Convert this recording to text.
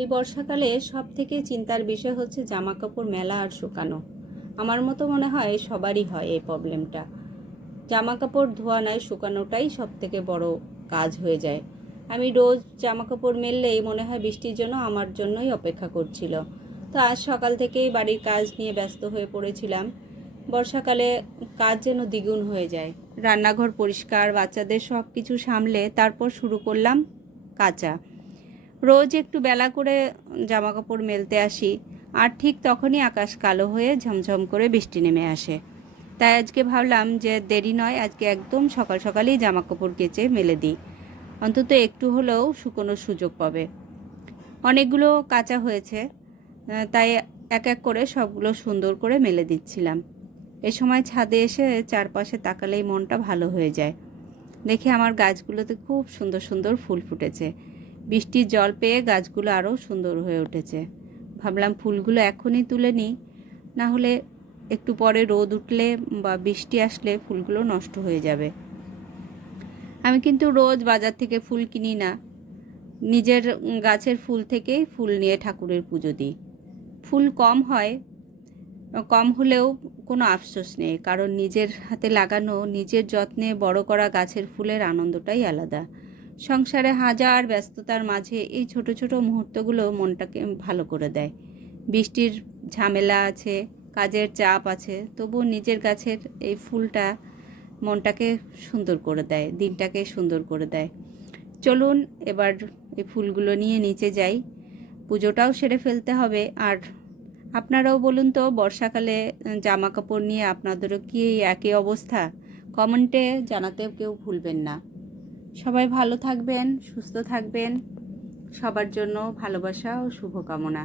এই বর্ষাকালে সবথেকে চিন্তার বিষয় হচ্ছে জামা কাপড় মেলা আর শুকানো। আমার মতো মনে হয় সবারই হয় এই প্রবলেমটা। জামা কাপড় ধোয়া নয়, শুকানোটাই সবথেকে বড় কাজ হয়ে যায়। আমি রোজ জামা কাপড় মেললেই মনে হয় বৃষ্টির জন্য আমার জন্যই অপেক্ষা করছিল। তো আজ সকাল থেকেই বাড়ির কাজ নিয়ে ব্যস্ত হয়ে পড়েছিলাম। বর্ষাকালে কাজ যেন দ্বিগুণ হয়ে যায়। রান্নাঘর পরিষ্কার, বাচ্চাদের সব কিছু সামলে তারপর শুরু করলাম কাচা। রোজ একটু বেলা করে জামা কাপড় মেলতে আসি, আর ঠিক তখনই আকাশ কালো হয়ে ঝমঝম করে বৃষ্টি নেমে আসে। তাই আজকে ভাবলাম যে দেরি নয়, আজকে একদম সকাল সকালেই জামা কাপড় কেচে মেলে দিই, অন্তত একটু হলেও শুকোনোর সুযোগ পাবে। অনেকগুলো কাঁচা হয়েছে, তাই এক এক করে সবগুলো সুন্দর করে মেলে দিচ্ছিলাম। এ সময় ছাদে এসে চারপাশে তাকালেই মনটা ভালো হয়ে যায়। দেখে আমার গাছগুলোতে খুব সুন্দর সুন্দর ফুল ফুটেছে। বৃষ্টির জল পেয়ে গাছগুলো আরও সুন্দর হয়ে উঠেছে। ভাবলাম ফুলগুলো এখনই তুলে নিই, না হলে একটু পরে রোদ উঠলে বা বৃষ্টি আসলে ফুলগুলো নষ্ট হয়ে যাবে। আমি কিন্তু রোজ বাজার থেকে ফুল কিনি না, নিজের গাছের ফুল থেকেই ফুল নিয়ে ঠাকুরের পুজো দিই। ফুল কম হলেও কোনো আফসোস নেই, কারণ নিজের হাতে লাগানো, নিজের যত্নে বড় করা গাছের ফুলের আনন্দটাই আলাদা। সংসারে হাজার ব্যস্ততার মাঝে এই ছোট ছোট মুহূর্তগুলো মনটাকে ভালো করে দেয়। বৃষ্টির ঝামেলা আছে, কাজের চাপ আছে, তবু নিজের গাছের এই ফুলটা মনটাকে সুন্দর করে দেয়, দিনটাকে সুন্দর করে দেয়। চলুন এবার এই ফুলগুলো নিয়ে নিচে যাই, পুজোটাও সেরে ফেলতে হবে। আর আপনারাও বলুন তো, বর্ষাকালে জামা কাপড় নিয়ে আপনাদেরও কি একই অবস্থা? কমেন্টে জানাতেও কেউ ভুলবেন না। সবাই ভালো থাকবেন, সুস্থ থাকবেন। সবার জন্য ভালোবাসা ও শুভকামনা।